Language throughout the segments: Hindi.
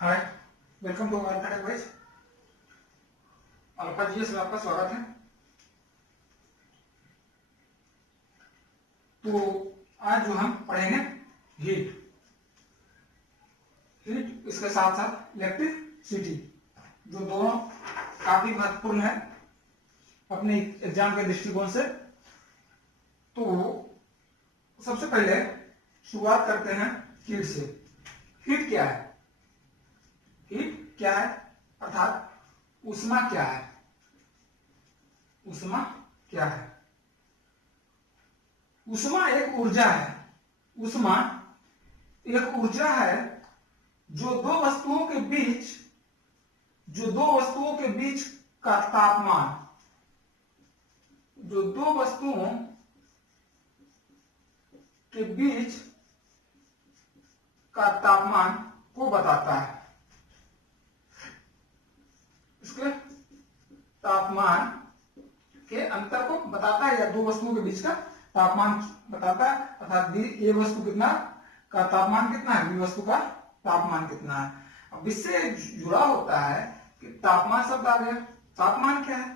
Hi, welcome to alpha tech wise. Alpha GS में आपका स्वागत है। तो आज जो हम पढ़ेंगे हीट, इसके साथ साथ इलेक्ट्रिसिटी, जो दोनों काफी महत्वपूर्ण है अपने एग्जाम के दृष्टिकोण से। तो सबसे पहले शुरुआत करते हैं हीट से। हीट क्या है? हीट क्या है अर्थात ऊष्मा क्या है? ऊष्मा क्या है? ऊष्मा एक ऊर्जा है। ऊष्मा एक ऊर्जा है जो दो वस्तुओं के बीच का तापमान, जो दो वस्तुओं के बीच का तापमान को बताता है। इसके तापमान के अंतर को बताता है, या दो वस्तुओं के बीच का तापमान बताता है। अर्थात ये वस्तु कितना का तापमान कितना है, बी वस्तु का तापमान कितना है। अब इससे जुड़ा होता है कि तापमान शब्द आ गया। तापमान क्या है?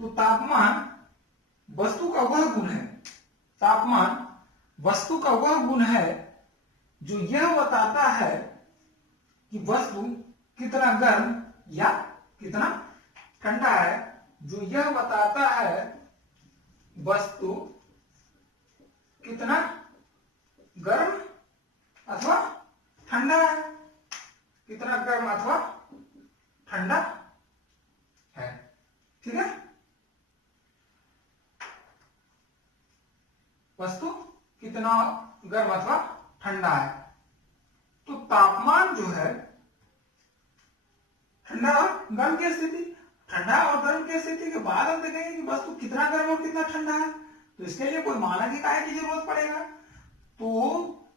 तो तापमान वस्तु का वह गुण है, तापमान वस्तु का वह गुण है जो यह बताता है कि वस्तु कितना गर्म या कितना ठंडा है, जो यह बताता है वस्तु कितना गर्म अथवा ठंडा है, कितना गर्म अथवा ठंडा है। ठीक है, वस्तु कितना गर्म अथवा ठंडा है। तो तापमान जो है ठंडा और गर्म की स्थिति, ठंडा और गर्म की स्थिति के बाद हम देखेंगे कि वस्तु कितना गर्म और कितना ठंडा है। तो इसके लिए कोई मानक इकाई की जरूरत पड़ेगा। तो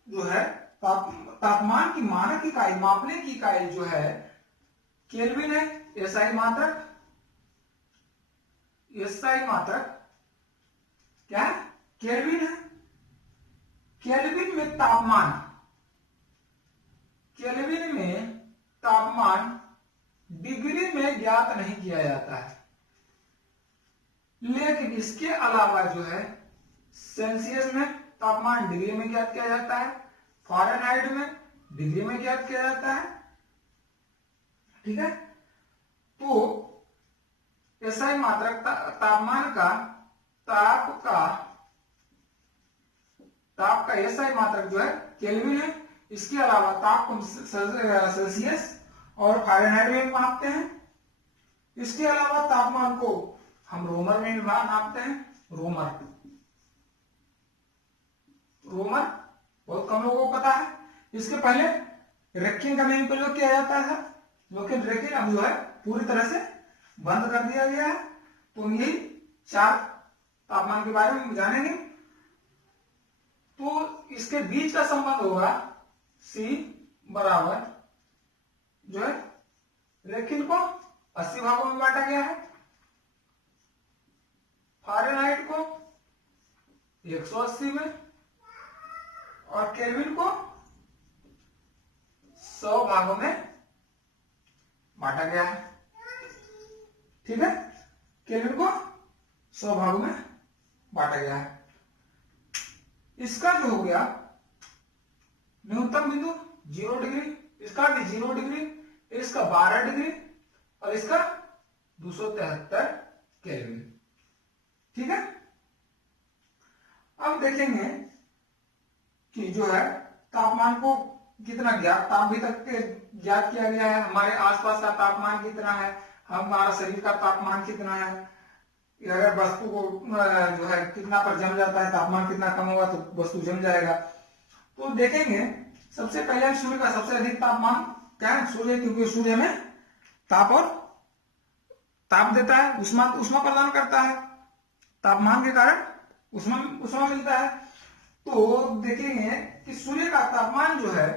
जो है तापमान की मानक इकाई, मापने की इकाई जो है केल्विन है। एसआई मात्रक, एसआई मात्रक क्या है? केल्विन है। केल्विन में तापमान, केल्विन में तापमान डिग्री में ज्ञात नहीं किया जाता है, लेकिन इसके अलावा जो है सेल्सियस में तापमान डिग्री में ज्ञात किया जाता है, फ़ारेनहाइट में डिग्री में ज्ञात किया जाता है। ठीक है, तो एसआई मात्रक तापमान का ताप का एसआई मात्रक जो है केल्विन है। इसके अलावा ताप को सेल्सियस और फ़ारेनहाइट में मापते हैं। इसके अलावा तापमान को हम रोमर में नापते हैं। रोमर बहुत कम लोगों को पता है। इसके पहले रेखिंग का नहीं प्रयोग किया जाता था, लेकिन रेखिंग अब जो है पूरी तरह से बंद कर दिया गया है। तो हम यही चार तापमान के बारे में जानेंगे। तो इसके बीच का संबंध होगा C बराबर जो है रेखिन को 80 भागों में बांटा गया है, फ़ारेनहाइट को 180 में और केल्विन को 100 भागों में बांटा गया है। ठीक है, केल्विन को 100 भागों में बांटा गया है। इसका जो हो गया न्यूनतम बिंदु 0 डिग्री, इसका भी 0 डिग्री, इसका 12 डिग्री और इसका 273 केल्विन। ठीक है, अब देखेंगे कि जो है तापमान को कितना ज्ञात अभी तक ज्ञात किया गया है। हमारे आसपास का तापमान कितना है, हमारा शरीर का तापमान कितना है, अगर वस्तु को जो है कितना पर जम जाता है, तापमान कितना कम होगा तो वस्तु जम जाएगा। तो देखेंगे सबसे पहले सूर्य का सबसे अधिक तापमान क्या है? सूर्य, क्योंकि सूर्य में ताप देता है, उष्मा प्रदान करता है, तापमान के कारण उष्मा मिलता है। तो देखेंगे कि सूर्य का तापमान जो है,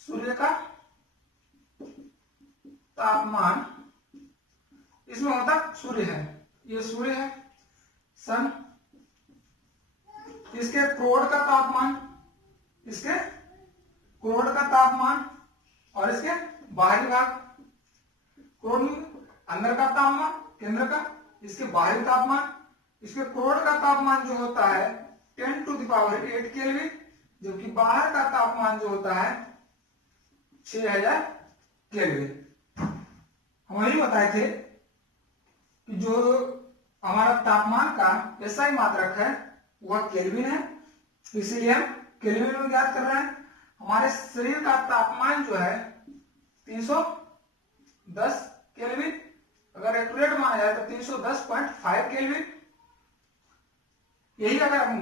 सूर्य का तापमान, इसमें होता सूर्य है, ये सूर्य है, सन, इसके क्रोड का तापमान, इसके क्रोड का तापमान और इसके बाहरी भाग, क्रोड अंदर का तापमान केंद्र का, इसके बाहरी तापमान, इसके क्रोड का तापमान जो होता है 10⁸ केल्विन, जबकि बाहर का तापमान जो होता है 6000 केल्विन। हम यही बताए थे कि जो हमारा तापमान का SI मात्रक है वह केल्विन है, इसीलिए हम केल्विन में ज्ञात कर रहे हैं। हमारे शरीर का तापमान जो है 310 केल्विन, अगर एक्यूरेट माना जाए तो 310.5 केल्विन। यही अगर हम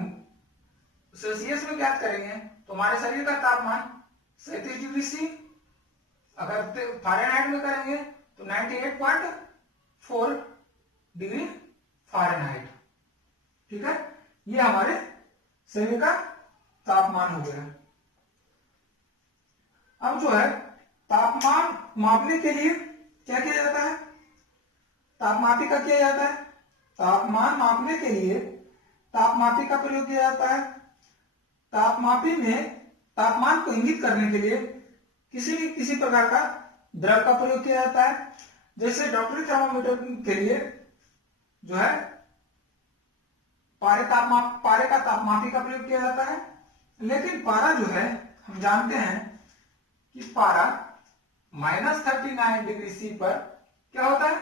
सेल्सियस में ज्ञात करेंगे तो हमारे शरीर का तापमान 37 डिग्री सी, अगर फारेनहाइट में करेंगे तो 98.4 डिग्री फारेनहाइट। ठीक है, ये हमारे शरीर का तापमान हो गया। अब जो है तापमान मापने के लिए क्या किया जाता है, तापमापी का किया जाता है। तापमान मापने के लिए तापमापी का प्रयोग किया जाता है। तापमापी में तापमान को इंगित करने के लिए किसी प्रकार का द्रव का प्रयोग किया जाता है। जैसे डॉक्टरी थर्मामीटर के लिए जो है पारे का तापमापी का प्रयोग किया जाता है। लेकिन पारा जो है हम जानते हैं कि पारा -39 डिग्री सी पर क्या होता है,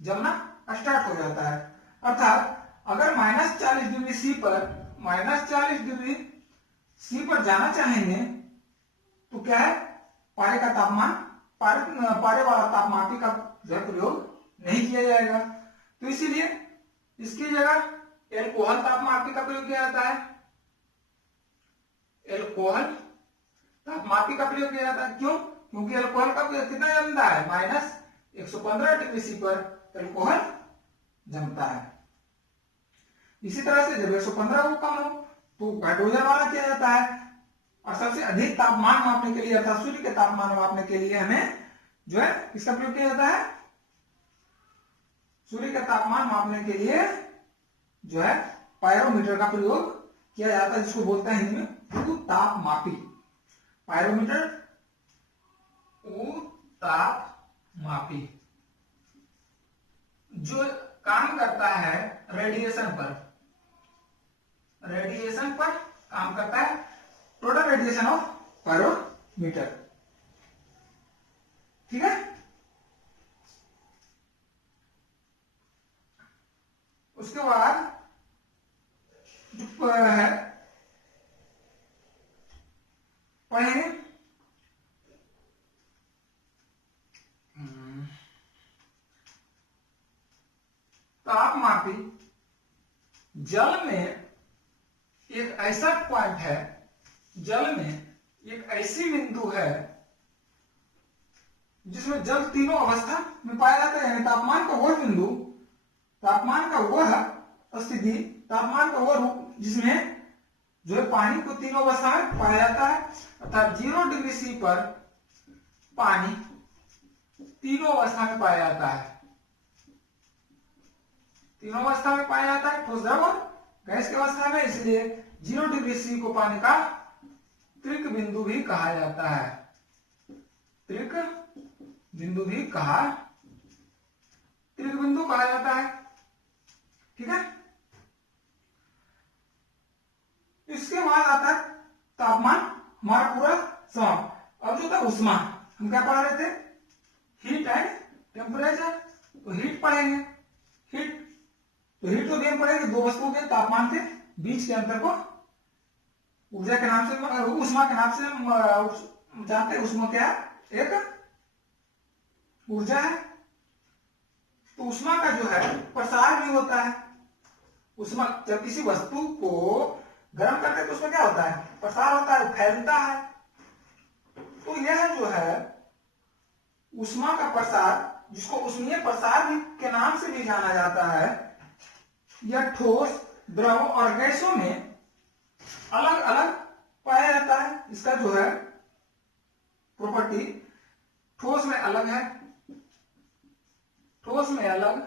जमना स्टार्ट हो जाता है। अर्थात अगर -40 डिग्री सी पर जाना चाहेंगे तो क्या है, पारे का तापमान पारे वाला तापमापी का प्रयोग नहीं किया जाएगा। तो इसीलिए इसकी जगह एल्कोहल तापमापी का प्रयोग किया जाता है। एल्कोहल तापमापी का प्रयोग किया जाता है। क्यों? क्योंकि एल्कोहल का कितना जमता है, -115 डिग्री सी पर एल्कोहल जमता है। इसी तरह से जब 115 को कम हो तो हाइड्रोजन वाला किया जाता है। और सबसे अधिक तापमान मापने के लिए अर्थात सूर्य के तापमान मापने के लिए हमें जो है इसका प्रयोग किया जाता है, सूर्य का तापमान मापने के लिए जो है पायरोमीटर का प्रयोग किया जाता है, जिसको बोलते हैं हिंदी में तापमापी। पायरोमीटर तापमापी जो काम करता है रेडिएशन पर काम करता है, टोटल रेडिएशन ऑफ पायरोमीटर। ठीक है, उसके बाद जो है पढ़ेंगे तापमापी जल में एक ऐसा पॉइंट है, जल में एक ऐसी बिंदु है जिसमें जल तीनों अवस्था में पाया जाता है। यानी तापमान का वह बिंदु, तापमान का वह स्थिति, तापमान का वह रूप जिसमें जो है पानी को तीनों अवस्था में पाया जाता है। अर्थात 0 डिग्री सी पर पानी तीनों अवस्था में पाया जाता है। तीनों अवस्था में पाया जाता है, ठोस, द्रव और गैस की अवस्था में। इसलिए 0 डिग्री सी को पानी का त्रिक बिंदु भी कहा जाता है। त्रिक बिंदु भी त्रिक बिंदु कहा जाता है। ठीक है, इसके बाद आता है तापमान, हमारा पूरा समाप्त। अब जो था उष्मा, हम क्या पढ़ रहे थे, हीट एंड टेम्परेचर। तो हीट पढ़ेंगे, हीट तो भी हम पढ़ेंगे, दो वस्तुओं के तापमान के बीच के अंतर को ऊर्जा के नाम से, उष्मा के नाम से हम जानते हैं। उष्मा क्या है, एक ऊर्जा है। तो उष्मा का जो है प्रसार भी होता है। उष्मा जब किसी वस्तु को गर्म करते हैं तो उसमें क्या होता है, प्रसार होता है, फैलता है। तो यह जो है उष्मा का प्रसार, जिसको उष्मीय प्रसार भी के नाम से भी जाना जाता है, यह ठोस, द्रव और गैसों में अलग अलग पाया जाता है। इसका जो है प्रॉपर्टी ठोस में अलग है, ठोस में अलग,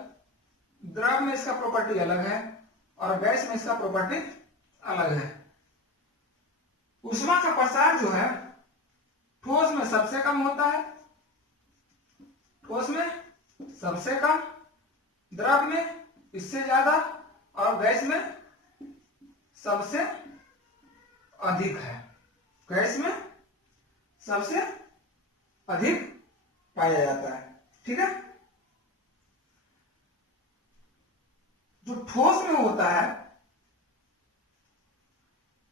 द्रव में इसका प्रॉपर्टी अलग है और गैस में इसका प्रॉपर्टी अलग है। उष्मा का प्रसार जो है सबसे कम होता है, ठोस में सबसे कम, द्रव में इससे ज्यादा, और गैस में सबसे अधिक है। गैस में सबसे अधिक पाया जाता है। ठीक है। जो ठोस में होता है,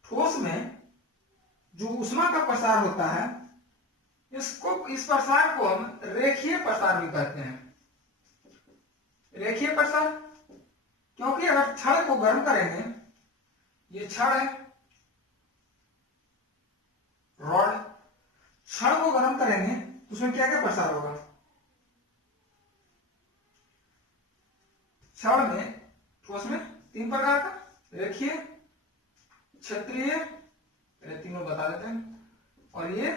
ठोस में जो ऊष्मा का प्रसार होता है, इस प्रसार को हम रेखीय प्रसार भी कहते हैं। रेखीय प्रसार, क्योंकि अगर छड़ को गर्म करेंगे, ये छड़ है, रॉड, छड़ को गर्म करेंगे तो उसमें क्या क्या प्रसार होगा? छड़ में, ठोस में 3 प्रकार का, रेखीय, क्षेत्रीय, ये तीनों बता देते हैं, और ये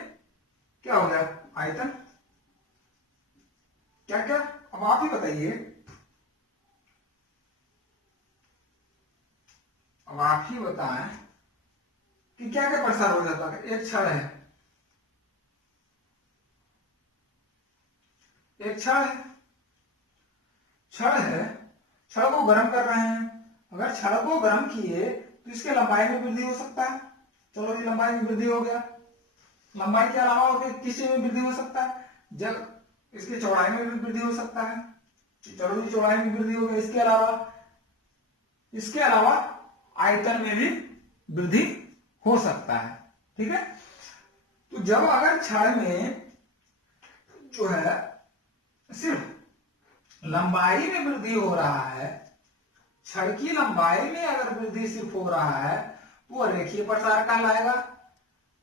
क्या हो गया? आयतन। क्या क्या? अब आप ही बताइए, अब आप ही बताएं कि क्या क्या प्रसार हो जाता है। एक छड़ है, एक छड़ है, छड़ है, छड़ को गर्म कर रहे हैं। अगर छड़ को गर्म किए तो इसके लंबाई में वृद्धि हो सकता है। चलो जी, लंबाई में वृद्धि हो गया। लंबाई के अलावा और किस चीज में वृद्धि हो सकता है? जब इसकी चौड़ाई में भी वृद्धि हो सकता है। चलो जी, चौड़ाई में वृद्धि हो गई। इसके अलावा आयतन में भी वृद्धि हो सकता है। ठीक है। तो जब अगर छड़ में जो है सिर्फ लंबाई में वृद्धि हो रहा है, छड़ की लंबाई में अगर वृद्धि सिर्फ हो रहा है, तो वह रेखीय प्रसार कहलाएगा।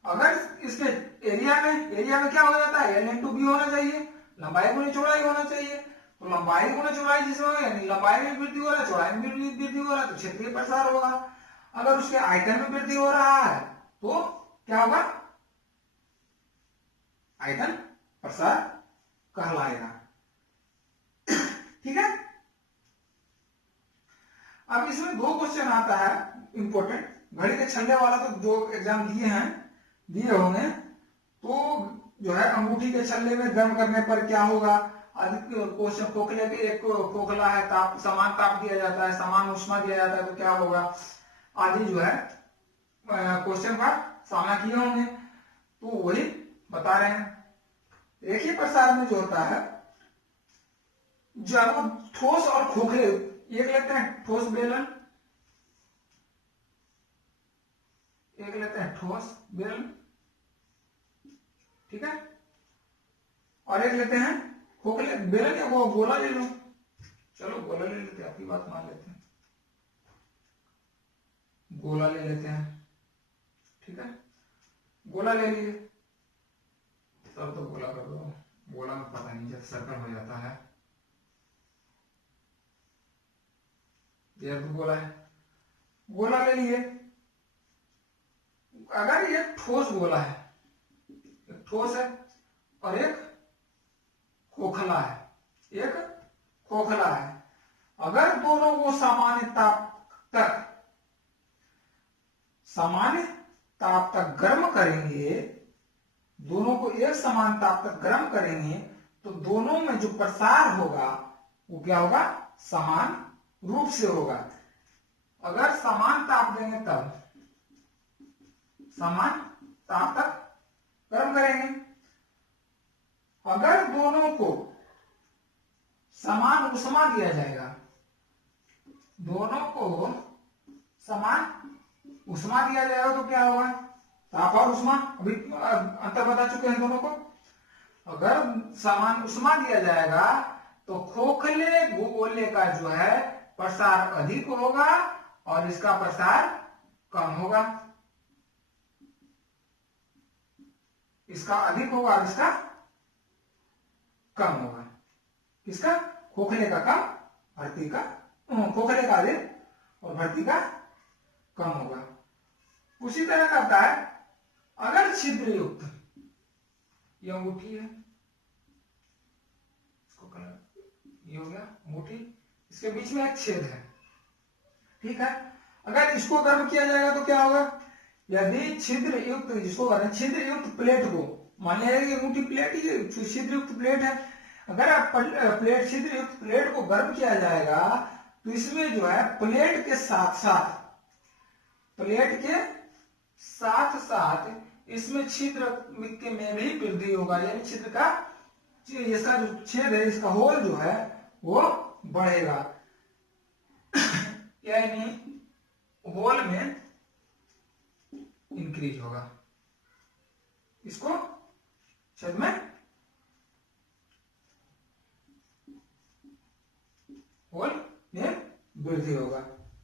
अगर इसके एरिया में क्या हो जाता है? L into B होना चाहिए, लंबाई गुनी चौड़ाई होना चाहिए। तो लंबाई गुना चौड़ाई जिसमें हो, यानी लंबाई में वृद्धि हो रहा है, चौड़ाई में वृद्धि हो रहा है, तो क्षेत्रीय प्रसार होगा। अगर उसके आयतन में वृद्धि हो रहा है तो क्या होगा? आयतन प्रसार कहलाएगा। ठीक है। अब इसमें 2 क्वेश्चन आता है इंपॉर्टेंट। घड़ी के छल्ले वाला तो जो एग्जाम दिए होंगे, तो जो है अंगूठी के छल्ले में गर्म करने पर क्या होगा? अधिक क्वेश्चन, खोखले के एक खोखला है, ताप, समान ताप दिया जाता है, समान उष्मा दिया जाता है, तो क्या होगा? आदि जो है क्वेश्चन का सामना किए होंगे, तो वही बता रहे हैं। रेखीय प्रसार में जो होता है, जब ठोस और खोखले एक लेते हैं, ठोस बेलन, एक लेते हैं ठोस बेलन, ठीक है, और एक लेते हैं खोखले बेलन, या वो गोला ले लो। चलो गोला ले लेते हैं, आपकी बात मान लेते हैं, गोला ले लेते हैं। ठीक है, गोला ले लिए, तब तो गोला कर दो। गोला में पता नहीं, जब सर्कल हो जाता है, ये तो गोला है, गोला ले लिए। अगर ये ठोस गोला है, एक ठोस है और एक खोखला है, एक खोखला है, अगर दोनों को सामान्य ताप तक गर्म करेंगे, दोनों को एक समान ताप तक गर्म करेंगे, तो दोनों में जो प्रसार होगा वो क्या होगा? समान रूप से होगा। अगर समान ताप देंगे तब समान ताप तक गर्म करेंगे। अगर दोनों को समान उष्मा दिया जाएगा, दोनों को समान उष्मा दिया जाएगा, तो क्या होगा? ताप और उष्मा, अभी अंतर बता चुके हैं दोनों को। अगर समान उष्मा दिया जाएगा तो खोखले गोले का जो है प्रसार अधिक होगा और इसका प्रसार कम होगा। इसका अधिक होगा और इसका कम होगा। किसका? खोखले का कम, भर्ती का, खोखले का अधिक और भर्ती का कम होगा। उसी तरह का होता है अगर छिद्र युक्त, ये अंगूठी है, इसको कलर, ये हो गया अंगूठी, इसके बीच में एक छेद है, ठीक है। अगर इसको गर्म किया जाएगा तो क्या होगा? यदि छिद्र युक्त, जिसको कहते हैं छिद्र युक्त प्लेट को मान लिया ये मोटी प्लेट ही छिद्र युक्त प्लेट है। अगर आप प्लेट छिद्र युक्त प्लेट को गर्म किया जाएगा तो इसमें जो है प्लेट के साथ साथ इसमें छिद्र के में भी वृद्धि होगा, यानी छिद्र का इसका जो छेद है, इसका होल जो है वो बढ़ेगा, यानी होल में इंक्रीज होगा, इसको छेद में होल में वृद्धि होगा।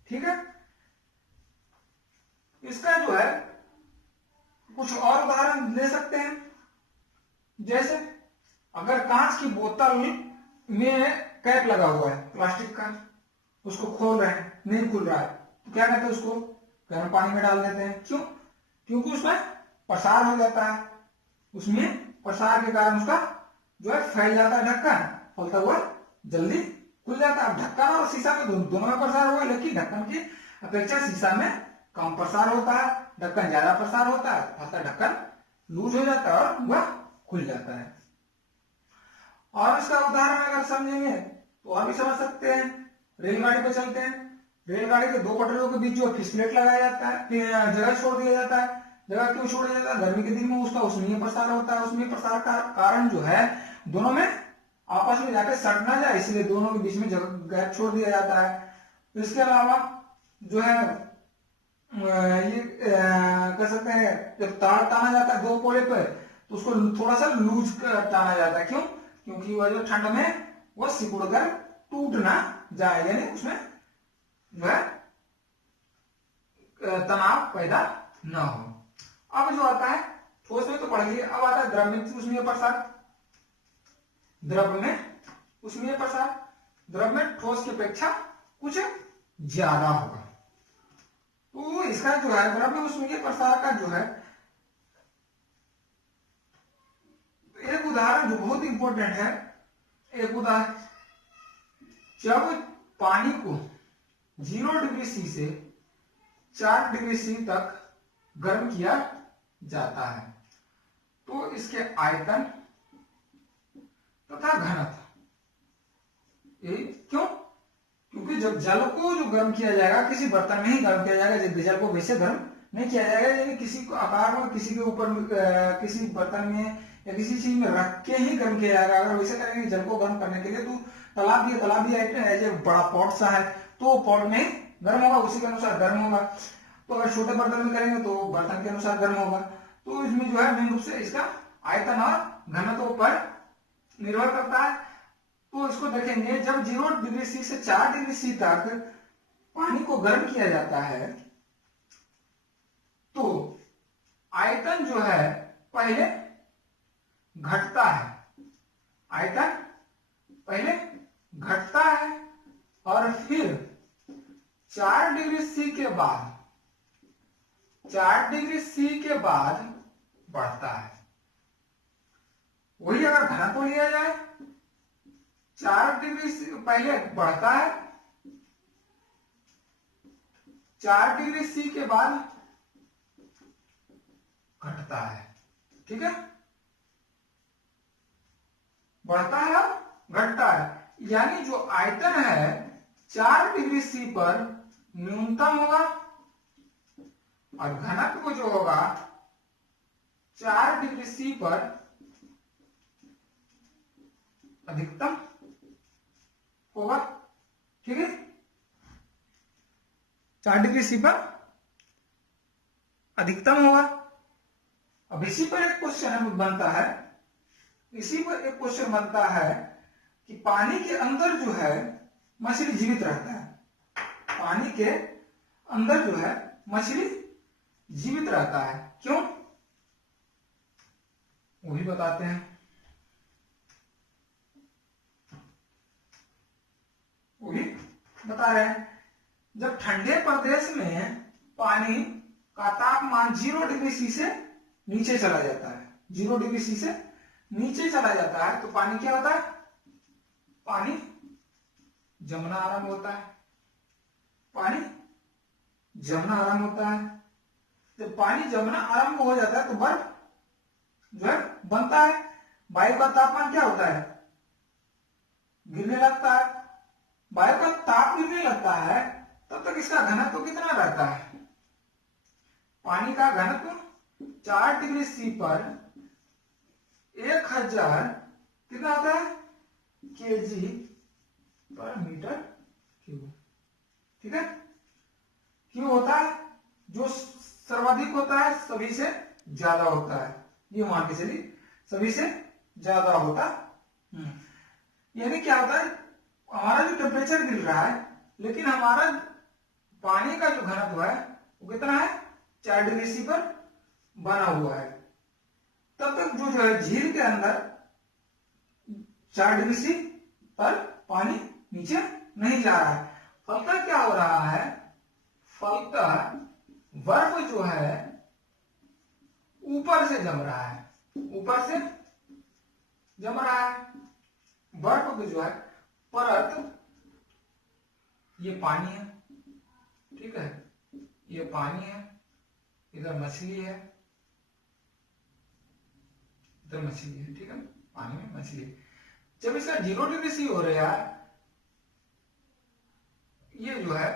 ठीक है, इसका जो है कुछ और उदाहरण ले सकते हैं। जैसे अगर कांच की बोतल में कैप लगा हुआ है प्लास्टिक का, उसको खोल रहे हैं, नहीं खुल रहा है, तो क्या कहते हैं, उसको गर्म पानी में डाल देते हैं। क्यों? क्योंकि उसमें प्रसार हो जाता है, उसमें प्रसार के कारण उसका जो है फैल जाता है ढक्कन, फैलता हुआ जल्दी खुल जाता है। ढक्कन और शीशा में दोनों में प्रसार होगा, लेकिन ढक्कन की अपेक्षा शीशा में कम प्रसार होता है, ढक्कन ज्यादा प्रसार होता है, फलता ढक्कन लूज हो जाता है और वह खुल जाता है। और इसका उदाहरण अगर समझेंगे तो और भी समझ सकते हैं। रेलगाड़ी पर चलते हैं, रेलगाड़ी के दो पटरियों के बीच जो फिसलेट लगाया जाता है, फिर जगह छोड़ दिया जाता है। जगह क्यों छोड़ दिया जाता है? गर्मी के दिन में उसका उष्मीय प्रसार होता है, उष्मीय प्रसार का कारण जो है दोनों में आपस में जाकर सट ना जाए, इसलिए दोनों के बीच में जगह गैप छोड़ दिया जाता है। इसके अलावा जो है ये कह सकते हैं, जब तार ताना जाता है दो पोले पर तो उसको थोड़ा सा लूज ताना जाता है। क्यों? क्योंकि वह जो ठंड में वो सिकुड़ कर टूट ना जाए, यानी उसमें जो है तनाव पैदा न हो। अब जो आता है ठोस में तो पढ़ लिया, अब आता है द्रव में उष्मीय प्रसार। द्रव में उष्मीय प्रसार, द्रव में ठोस की अपेक्षा कुछ ज्यादा होगा। तो इसका जो है द्रव में उष्मीय प्रसार का जो है एक उदाहरण जो बहुत इंपॉर्टेंट है, एक उदाहरण, जब पानी को 0 डिग्री सी से 4 डिग्री सी तक गर्म किया जाता है तो इसके आयतन तथा घनत्व, क्यों? क्योंकि जब जल को जो गर्म किया जाएगा किसी बर्तन में ही गर्म किया जाएगा, जल को वैसे गर्म नहीं किया जाएगा, यानी किसी को आकार में किसी के ऊपर किसी बर्तन में या किसी चीज में रख के ही गर्म किया जाएगा। अगर वैसे करेंगे जल को गर्म करने के लिए तो तालाब भी ऐसे बड़ा पॉट सा है तो पॉट में गर्म होगा, उसी के अनुसार गर्म होगा। तो अगर छोटे बर्तन में करेंगे तो बर्तन के अनुसार गर्म होगा। तो इसमें जो है मेन रूप से इसका आयतन और घनत्व पर निर्भर करता है। तो इसको देखेंगे, जब 0 डिग्री सी से 4 डिग्री सी तक पानी को गर्म किया जाता है तो आयतन जो है पहले घटता है, आयतन पहले घटता है और फिर 4 डिग्री सी के बाद 4 डिग्री सी के बाद बढ़ता है। वही अगर घनत्व लिया जाए, 4 डिग्री सी पहले बढ़ता है, 4 डिग्री सी के बाद घटता है। ठीक है, बढ़ता है और घटता है, यानी जो आयतन है 4 डिग्री सी पर न्यूनतम होगा और घनत्व जो होगा 4 डिग्री सी पर अधिकतम होगा। ठीक है, 4 डिग्री सी पर अधिकतम होगा। अब इसी पर एक क्वेश्चन बनता है, इसी पर एक क्वेश्चन बनता है कि पानी के अंदर जो है मछली जीवित रहता है, पानी के अंदर जो है मछली जीवित रहता है, क्यों? वो भी बताते हैं, वो भी बता रहे हैं। जब ठंडे प्रदेश में पानी का तापमान 0 डिग्री सी से नीचे चला जाता है, 0 डिग्री सी से नीचे चला जाता है तो पानी क्या होता है? पानी जमना आरंभ होता है, पानी जमना आरंभ होता है। जब पानी जमना आरंभ हो जाता है तो बर्फ जो है बनता है। वायु का तापमान क्या होता है, गिरने लगता है। वायु का ताप गिरने लगता है तब तक इसका घनत्व कितना रहता है, पानी का घनत्व 4 डिग्री सी पर 1000 कितना होता है, केजी पर मीटर क्यूब। ठीक है, क्यों होता है, जो सर्वाधिक होता है सभी से ज्यादा होता है, ये मान के चलिए सभी से ज्यादा होता है। यानी क्या होता है, हमारा जो टेम्परेचर गिर रहा है लेकिन हमारा पानी का जो घनत्व है वो कितना है, 4 डिग्री सी पर बना हुआ है। तब तक जो है झील के अंदर 4 डिग्री सी पर पानी नीचे नहीं जा रहा है। फलतः क्या हो रहा है, फलतः बर्फ जो है ऊपर से जम रहा है, ऊपर से जम रहा है। बर्फ की जो है परत, ये पानी है, ठीक है, ये पानी है, इधर मछली है, इधर मछली है, ठीक है, पानी में मछली है। जब इसका 0 डिग्री सी हो रहा है, ये जो है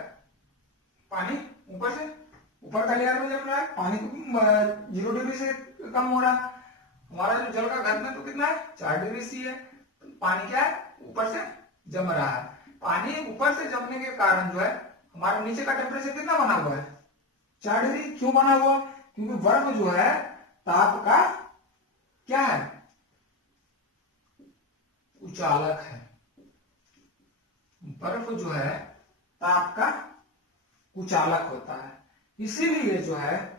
पानी ऊपर से, ऊपर का लेयर में जम रहा है, पानी 0 डिग्री से कम हो रहा है। हमारा जो जल का घनत्व तो कितना है, 4 डिग्री सी है। पानी क्या है, ऊपर से जम रहा है। पानी ऊपर से जमने के कारण जो है हमारे नीचे का टेम्परेचर कितना बना हुआ है, 4 डिग्री। क्यों बना हुआ, क्योंकि बर्फ जो है ताप का क्या है, कुचालक है। बर्फ जो है ताप का कुचालक होता है। इसीलिए जो है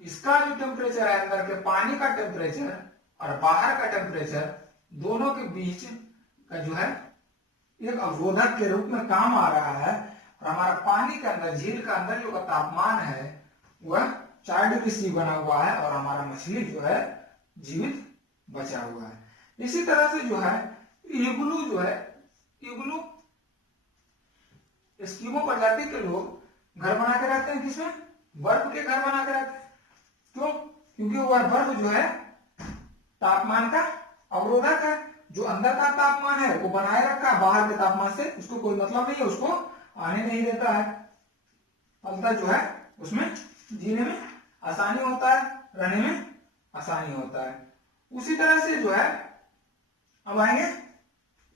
इसका जो टेम्परेचर है, अंदर के पानी का टेम्परेचर और बाहर का टेम्परेचर, दोनों के बीच का जो है एक अवरोधक के रूप में काम आ रहा है। और हमारा पानी के अंदर, झील का अंदर जो तापमान है वह 4 डिग्री सी बना हुआ है और हमारा मछली जो है जीवित बचा हुआ है। इसी तरह से जो है इग्लू जो है, इग्लू एस्किमो प्रजाति के लोग घर बना के रहते हैं, किसमें, बर्फ के घर बना के रहते हैं। क्यों, क्योंकि वह बर्फ जो है तापमान का अवरोधक है। जो अंदर का तापमान है वो बनाए रखा है, बाहर के तापमान से उसको कोई मतलब नहीं है, उसको आने नहीं देता है। फलतः जो है उसमें जीने में आसानी होता है, रहने में आसानी होता है। उसी तरह से जो है अब आएंगे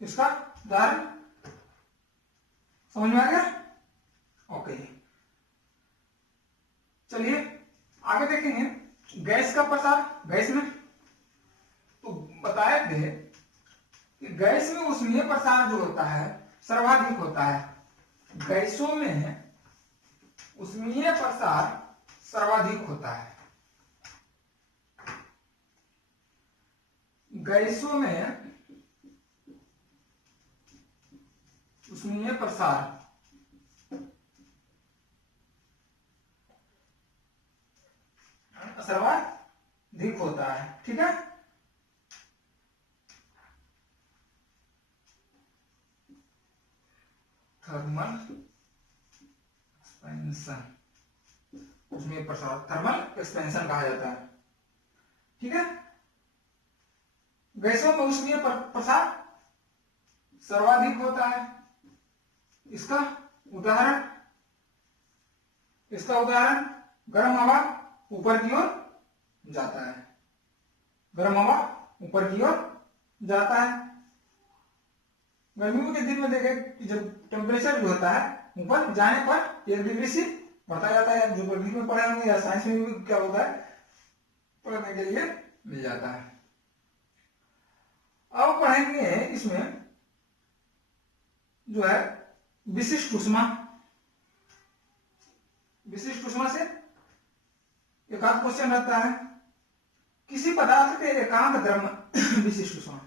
इसका उदाहरण, समझ में आ गया, ओके। चलिए आगे देखेंगे गैस का प्रसार। गैस में तो बताए थे कि गैस में उष्मीय प्रसार जो होता है सर्वाधिक होता है। गैसों में उष्मीय प्रसार सर्वाधिक होता है। गैसों में उष्मीय प्रसार सर्वाधिक होता है, ठीक है। थर्मल एक्सपेंशन, उसमें प्रसार थर्मल एक्सपेंशन कहा जाता है, ठीक है। गैसों में उष्मीय प्रसार सर्वाधिक होता है। इसका उदाहरण गर्म हवा ऊपर की ओर जाता है, गर्म हवा ऊपर की ओर जाता है। गर्मियों के दिन में देखें जब टेम्परेचर जो होता है ऊपर जाने पर 1 डिग्री से बढ़ता जाता है। जो गणित में पढ़े होंगे या साइंस में भी क्या होता है पढ़ने के लिए मिल जाता है। अब पढ़ेंगे इसमें जो है विशिष्ट ऊष्मा। विशिष्ट ऊष्मा से एक आध क्वेश्चन रहता है, किसी पदार्थ के एकांक द्रव्य विशिष्ट ऊष्मा।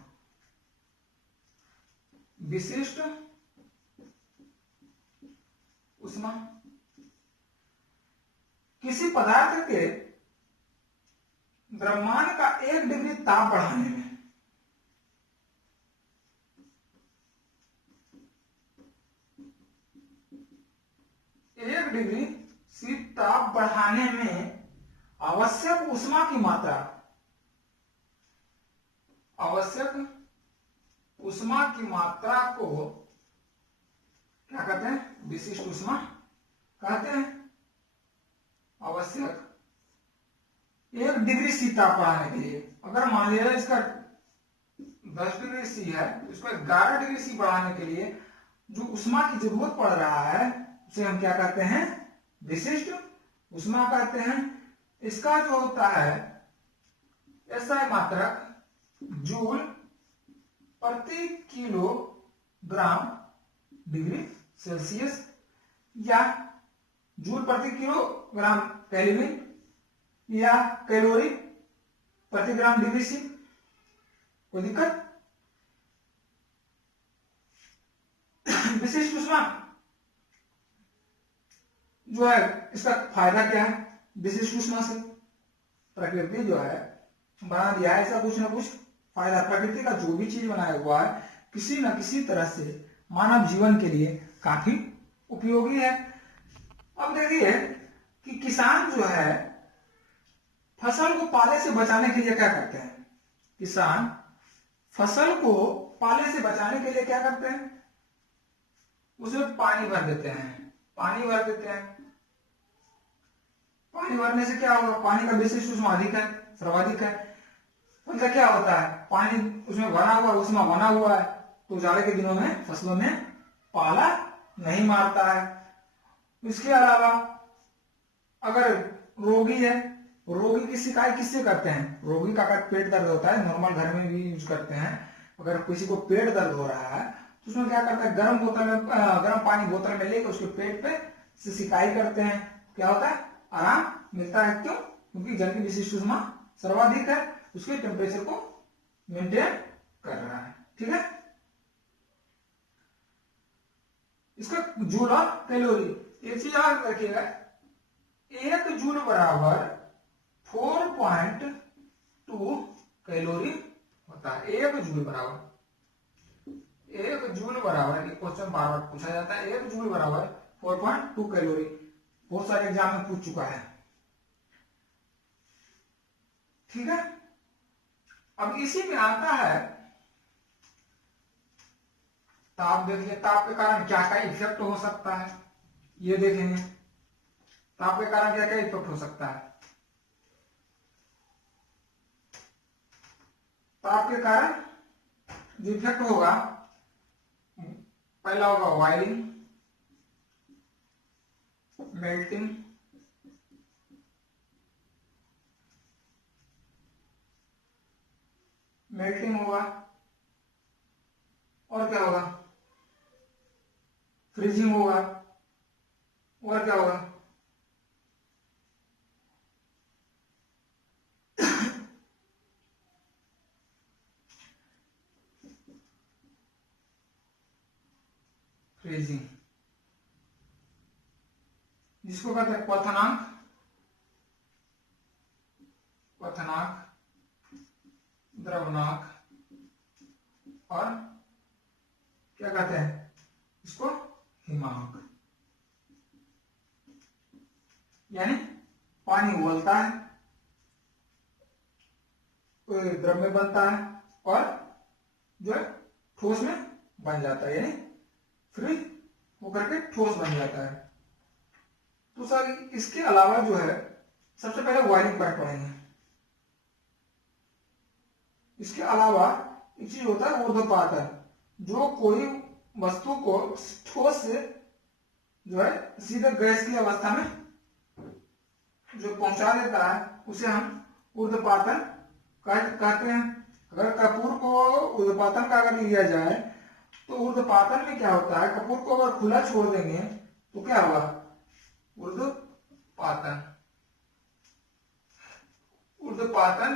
विशिष्ट ऊष्मा किसी पदार्थ के द्रव्यमान का 1 डिग्री ताप बढ़ाने में डिग्री सी ताप बढ़ाने में आवश्यक ऊष्मा की मात्रा आवश्यक ऊष्मा की मात्रा को क्या कहते हैं? विशिष्ट ऊष्मा कहते हैं। आवश्यक 1 डिग्री सी ताप बढ़ाने के लिए, अगर मान लिया इसका 10 डिग्री सी है तो इसको 11 डिग्री सी बढ़ाने के लिए जो ऊष्मा की जरूरत पड़ रहा है उसे हम क्या कहते हैं? विशिष्ट ऊष्मा कहते हैं। इसका जो होता है एसआई मात्रक जूल प्रति किलोग्राम डिग्री सेल्सियस या जूल प्रति किलोग्राम केल्विन या कैलोरी प्रति ग्राम डिग्री सी। कोई दिक्कत? विशिष्ट ऊष्मा जो है इसका फायदा क्या है? विशिष्ट ऊष्मा से प्रकृति जो है बना दिया है ऐसा कुछ ना कुछ फायदा। प्रकृति का जो भी चीज बनाया हुआ है किसी न किसी तरह से मानव जीवन के लिए काफी उपयोगी है। अब देखिए कि किसान जो है फसल को पाले से बचाने के लिए क्या करते हैं? किसान फसल को पाले से बचाने के लिए क्या करते हैं? उसमें पानी भर देते हैं। पानी भर देते हैं। पानी भरने से क्या होगा? पानी का विशिष्ट ऊष्मा अधिक है, सर्वाधिक है। मतलब क्या होता है? पानी उसमें भरा हुआ, ऊष्मा बना हुआ है तो जाड़े के दिनों में फसलों में पाला नहीं मारता है। इसके अलावा अगर रोगी है, रोगी की शिकायत किससे करते हैं? रोगी का अगर पेट दर्द होता है, नॉर्मल घर में भी यूज करते हैं। अगर किसी को पेट दर्द हो रहा है तो उसमें क्या करता है? गर्म पानी बोतल में लेकर उसके पेट पे से सिकाई करते हैं। क्या होता है? आराम मिलता है। क्यों? क्योंकि जल की विशिष्ट ऊष्मा सर्वाधिक है, उसके टेम्परेचर को मेंटेन कर रहा है। ठीक है। इसका जूल और कैलोरी, एक चीज याद रखिएगा, 1 जूल बराबर 4.2 कैलोरी होता है। 1 जूल बराबर क्वेश्चन बार बार पूछा जाता है। 1 जूल बराबर 4.2 कैलोरी, बहुत सारे एग्जाम में पूछ चुका है। ठीक है। अब इसी में आता है ताप। देखिए ताप के कारण क्या क्या इफेक्ट हो सकता है, ये देखेंगे। ताप के कारण क्या क्या इफेक्ट हो सकता है? ताप के कारण जो इफेक्ट होगा, पहला होगा बॉइलिंग, मेल्टिंग, होगा। और क्या होगा? फ्रीजिंग होगा। और क्या होगा? फ्रीजिंग, जिसको कहते हैं क्वथनांक, द्रवनांक, और क्या कहते हैं इसको? हिमांक। यानी पानी उबलता है, द्रव में बनता है और जो है ठोस में बन जाता है, यानी फ्री होकर के ठोस बन जाता है। तो सर इसके अलावा जो है सबसे पहले बॉइलिंग पॉइंट पढ़ेंगे। इसके अलावा एक चीज होता है ऊर्ध्वपातन, जो कोई वस्तु को ठोस से जो है सीधे गैस की अवस्था में जो पहुंचा देता है उसे हम ऊर्ध्वपातन कहते हैं। अगर कपूर को ऊर्ध्वपातन का अगर लिया जाए तो ऊर्ध्वपातन में क्या होता है? कपूर को अगर खुला छोड़ देंगे तो क्या होगा? ऊर्ध्वपातन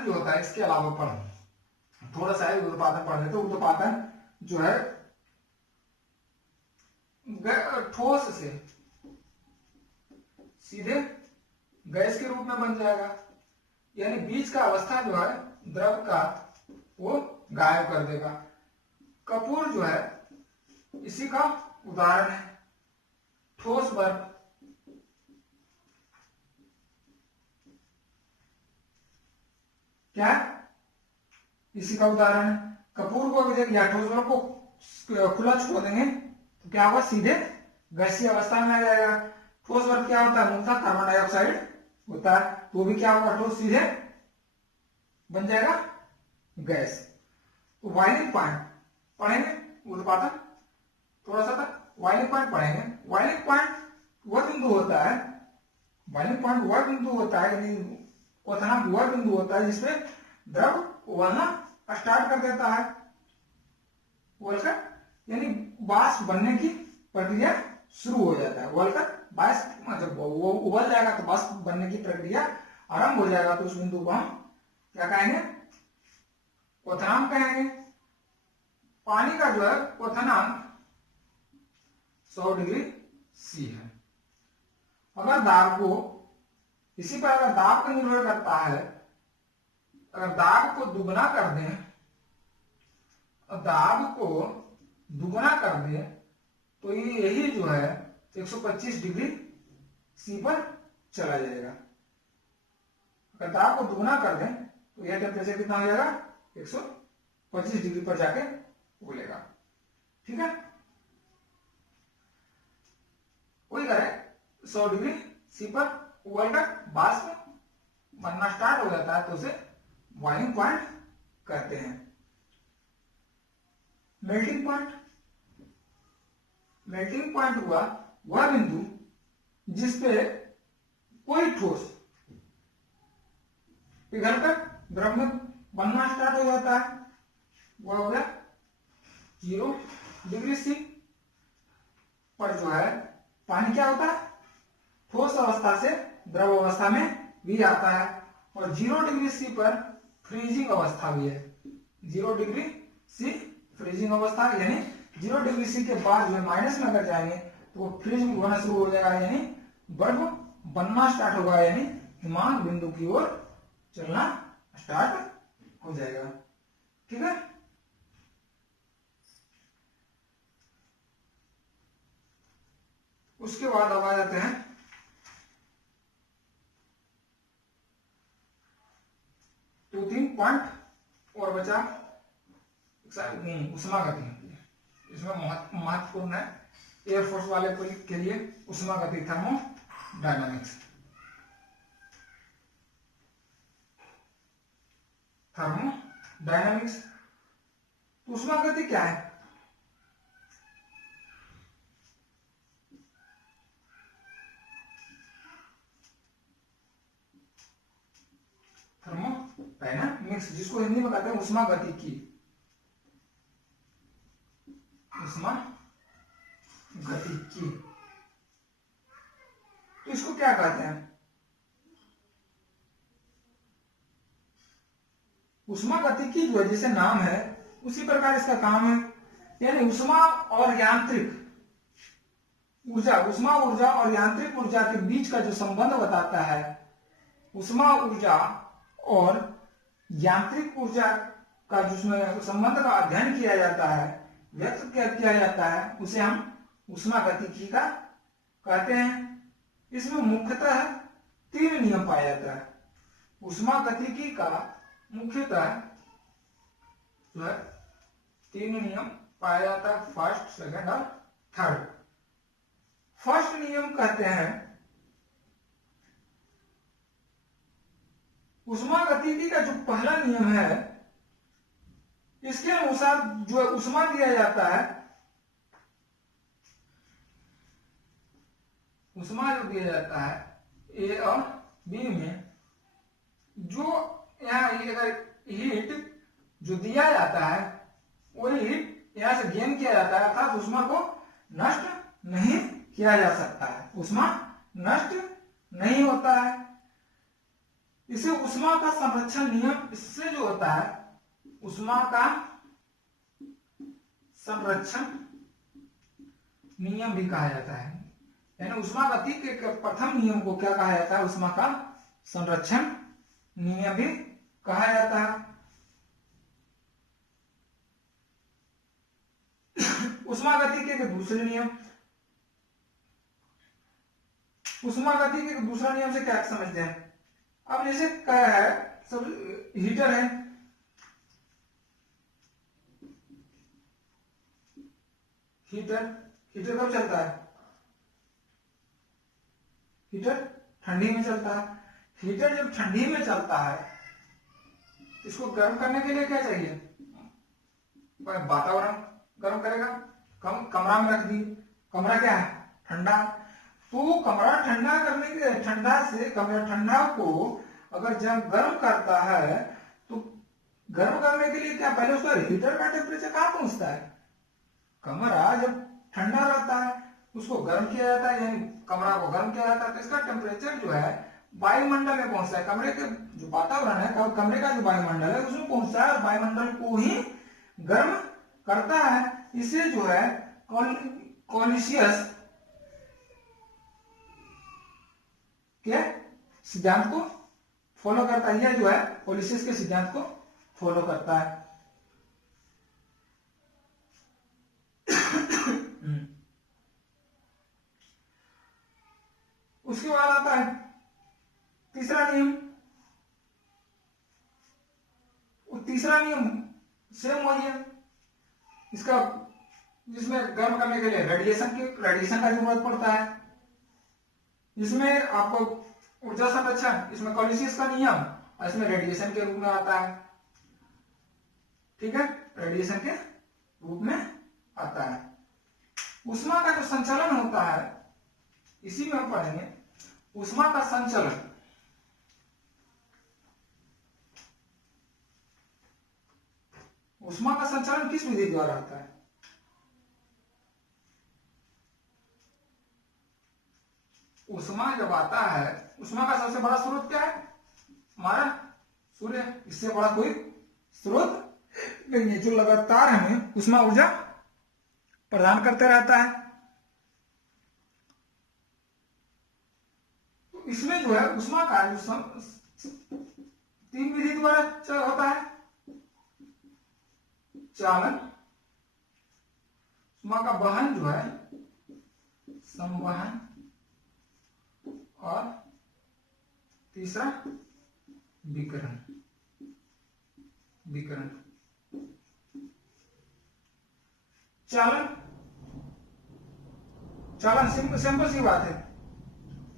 जो होता है, इसके अलावा थोड़ा सा ऊर्ध्वपातन पढ़ लेते। ऊर्ध्वपातन जो है ठोस से सीधे गैस के रूप में बन जाएगा, यानी बीच का अवस्था जो है द्रव का वो गायब कर देगा। कपूर जो है इसी का उदाहरण है। ठोस बर्फ, क्या है? इसी का उदाहरण है। कपूर को या ठोस बल्ब को खुला छोड़ देंगे तो क्या होगा, सीधे गैसीय अवस्था में आ जाएगा। ठोस बल्ब क्या होता है, मूलतः कार्बन डाइऑक्साइड होता है, तो भी क्या होगा, ठोस सीधे बन जाएगा गैस। तो बॉइलिंग पॉइंट पढ़ेंगे, उत्पादन थोड़ा सा तक बॉइलिंग पॉइंट पढ़ेंगे। बॉइलिंग पॉइंट वह बिंदु होता है, बॉइलिंग पॉइंट वह बिंदु होता है, यानी क्वथनांक वह बिंदु होता है जिसमें द्रव उबलना स्टार्ट कर देता है, उबलकर यानी वाष्प बनने की प्रक्रिया शुरू हो जाता है। उबलकर वाष्प मतलब वो उबल जाएगा तो वाष्प बनने की प्रक्रिया आरंभ हो जाएगा, तो उस बिंदु को हम क्या कहेंगे, क्वथनांक कहेंगे। पानी का जो है क्वथनांक 100 डिग्री सी है। अगर दाब को इसी पर अगर दाब पर निर्भर करता है, अगर दाब को दुगना कर दें, दाब को दुगना कर दें तो ये यही जो है 125 डिग्री सी पर चला जाएगा। अगर दाब को दुगना कर दें तो यह टेम्परेचर कितना हो जाएगा, 125 डिग्री पर जाके उबलेगा। ठीक है, वही करें 100 डिग्री सी पर उबलकर वाष्प बनना स्टार्ट हो जाता है तो उसे बॉइलिंग पॉइंट कहते हैं। मेल्टिंग पॉइंट, मेल्टिंग पॉइंट हुआ वह बिंदु जिसपे कोई ठोस पिघलकर द्रव में बनना स्टार्ट हो जाता है, वह हो गया 0 डिग्री सी पर। जो है पानी क्या होता है, ठोस अवस्था से द्रव अवस्था में भी आता है, और 0 डिग्री सी पर फ्रीजिंग अवस्था भी है। 0 डिग्री सी फ्रीजिंग अवस्था, यानी 0 डिग्री सी के बाद जो है माइनस में अगर जाएंगे तो वो फ्रीजिंग होना शुरू हो जाएगा, यानी बर्फ बनना स्टार्ट होगा, यानी हिमांक बिंदु की ओर चलना स्टार्ट हो जाएगा। ठीक है, उसके बाद अब आ जाते हैं दो तीन पॉइंट और बचा, उष्मा गति। इसमें महत्वपूर्ण है एयरफोर्स वाले के लिए उष्मा गति, थर्मोडायनामिक्स। थर्मोडायनामिक्स, उष्मा गति क्या है? थर्मोडायनामिक्स, जिसको हिंदी में कहते हैं उष्मा गति की, उष्मा गति की। तो इसको क्या कहते हैं? उष्मा गति की जो जैसे नाम है उसी प्रकार इसका काम है, यानी उष्मा और यांत्रिक ऊर्जा, उष्मा ऊर्जा और यांत्रिक ऊर्जा के बीच का जो संबंध बताता है, उष्मा ऊर्जा और यांत्रिक ऊर्जा का जिसमें संबंध का अध्ययन किया जाता है, व्यक्त किया जाता है, उसे हम उष्मा गतिकी का कहते हैं। इसमें मुख्यतः 3 नियम पाया जाता है। उष्मा गतिकी का मुख्यतः जो है 3 नियम पाया जाता है, फर्स्ट, सेकंड और थर्ड। फर्स्ट नियम कहते हैं, उष्मा गतिकी का जो पहला नियम है, इसके अनुसार जो उष्मा दिया जाता है, उष्मा जो दिया जाता है ए और बी में, जो यहाँ अगर हीट जो दिया जाता है वही हीट यहां से गेन किया जाता है, अर्थात उष्मा को नष्ट नहीं किया जा सकता है, उष्मा नष्ट नहीं होता है। इसे उष्मा का संरक्षण नियम, इससे जो होता है उष्मा का संरक्षण नियम भी कहा जाता है, यानी उष्मा गति के प्रथम नियम को क्या कहा जाता है, उष्मा का संरक्षण नियम भी कहा जाता है। उष्मा गति के दूसरे नियम, उष्मा गति के दूसरा नियम से क्या समझते हैं? अब जैसे क्या है, सब हीटर है, हीटर, हीटर कब चलता है? हीटर ठंडी में चलता है। हीटर जब ठंडी में चलता है, इसको गर्म करने के लिए क्या चाहिए? वातावरण गर्म करेगा। कमरा में रख दी, कमरा क्या है? ठंडा। तो कमरा ठंडा करने के, ठंडा से कमरा ठंडा को अगर जब गर्म करता है तो गर्म करने के लिए क्या पहले उसका हीटर का टेम्परेचर कहाँ पहुंचता है? कमरा जब ठंडा रहता है उसको गर्म किया जाता है, यानी कमरा को गर्म किया जाता है, तो इसका टेम्परेचर जो है वायुमंडल में पहुंचता है। कमरे के जो वातावरण है, कमरे का जो वायुमंडल है उसमें पहुंचता है और वायुमंडल को ही गर्म करता है। इसे जो है कॉलिसियस के सिद्धांत को फॉलो करता है। यह जो है कॉलिसियस के सिद्धांत को फॉलो करता है। उसके बाद आता है तीसरा नियम। तीसरा नियम सेम वही है इसका, जिसमें गर्म करने के लिए रेडिएशन का जरूरत पड़ता है। इसमें आपको ऊर्जा संरक्षण, इसमें कॉलिसियस का नियम, और इसमें रेडिएशन के रूप में आता है। ठीक है, रेडिएशन के रूप में आता है। ऊष्मा का जो संचलन होता है, इसी में हम पढ़ेंगे ऊष्मा का संचलन। ऊष्मा का संचलन किस विधि द्वारा होता है? ऊष्मा जब आता है, ऊष्मा का सबसे बड़ा स्रोत क्या है? हमारा सूर्य। इससे बड़ा कोई स्रोत नहीं है, जो लगातार हमें ऊष्मा ऊर्जा प्रदान करते रहता है। तो इसमें जो है ऊष्मा का जो तीन विधि द्वारा होता है। चालन, ऊष्मा का वहन जो है संवहन, और तीसरा विकिरण। चालन, सिंपल सी बात है।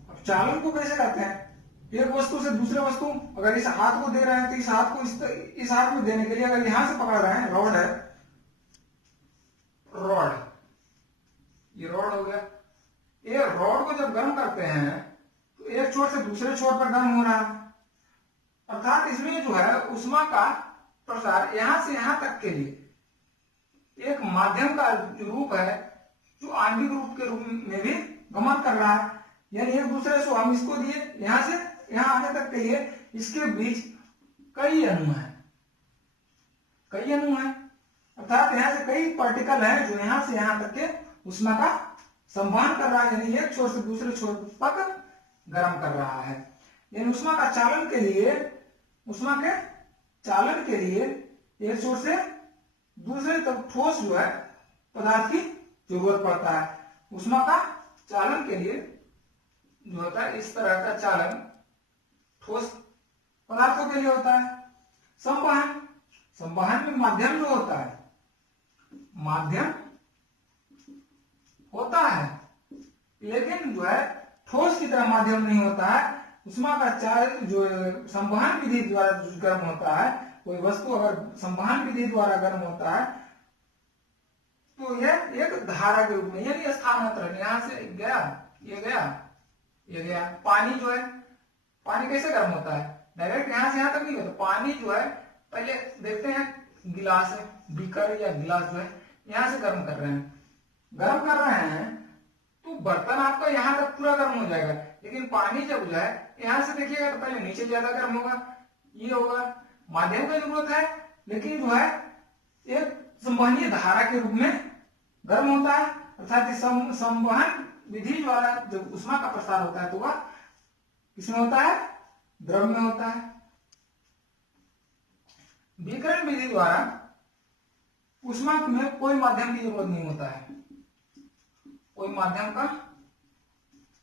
अब चालन को कैसे करते हैं? एक वस्तु से दूसरे वस्तु, अगर इस हाथ को दे रहे हैं तो इस हाथ को इस हाथ में देने के लिए अगर यहां से पकड़ रहे हैं, रॉड है, ये रॉड हो गया। ये रॉड को जब गर्म करते हैं तो एक छोर से दूसरे छोर पर गर्म हो रहा है, अर्थात इसमें जो है ऊष्मा का प्रसार यहां से यहां तक के लिए एक माध्यम का जो रूप है, जो आणविक रूप के रूप में भी गमन कर रहा है। यानी एक दूसरे से हम इसको दिए, यहां से यहां आने तक के लिए इसके बीच कई अणु हैं, अर्थात यहां से कई पार्टिकल हैं जो यहां से यहां तक के ऊष्मा का संवहन कर रहा है, यानी एक छोर से दूसरे छोर तक गर्म कर रहा है। यानी ऊष्मा के चालन के लिए एक छोर से दूसरे तक ठोस जो है पदार्थ की जरूरत पड़ता है। ऊष्मा का चालन के लिए जो होता है, इस तरह का चालन ठोस पदार्थों के लिए होता है। संवहन में माध्यम जो होता है, लेकिन जो है ठोस की तरह माध्यम नहीं होता है। ऊष्मा का जो संवहन विधि द्वारा गर्म होता है, कोई वस्तु अगर संवहन विधि द्वारा गर्म होता है तो यह एक धारा के रूप में, यानी स्थानांतरण, यहां से गया, ये गया। पानी जो है, पानी कैसे गर्म होता है? डायरेक्ट यहां से यहां तक नहीं होता। पानी जो है, पहले देखते हैं गिलास है, बीकर या गिलास जो है यहां से गर्म कर रहे हैं तो बर्तन आपका यहां तक पूरा गर्म हो जाएगा। लेकिन पानी जब जो है यहां से देखिएगा तो पहले नीचे ज्यादा गर्म होगा, ये होगा। माध्यम की जरूरत है, लेकिन जो है एक संवहनीय धारा के रूप में गर्म होता है, अर्थात संवहन विधि द्वारा जब ऊष्मा का प्रसार होता है तो वह किसमें होता है? द्रव में होता है। विकिरण विधि द्वारा ऊष्मा में कोई माध्यम की जरूरत नहीं होता है, कोई माध्यम का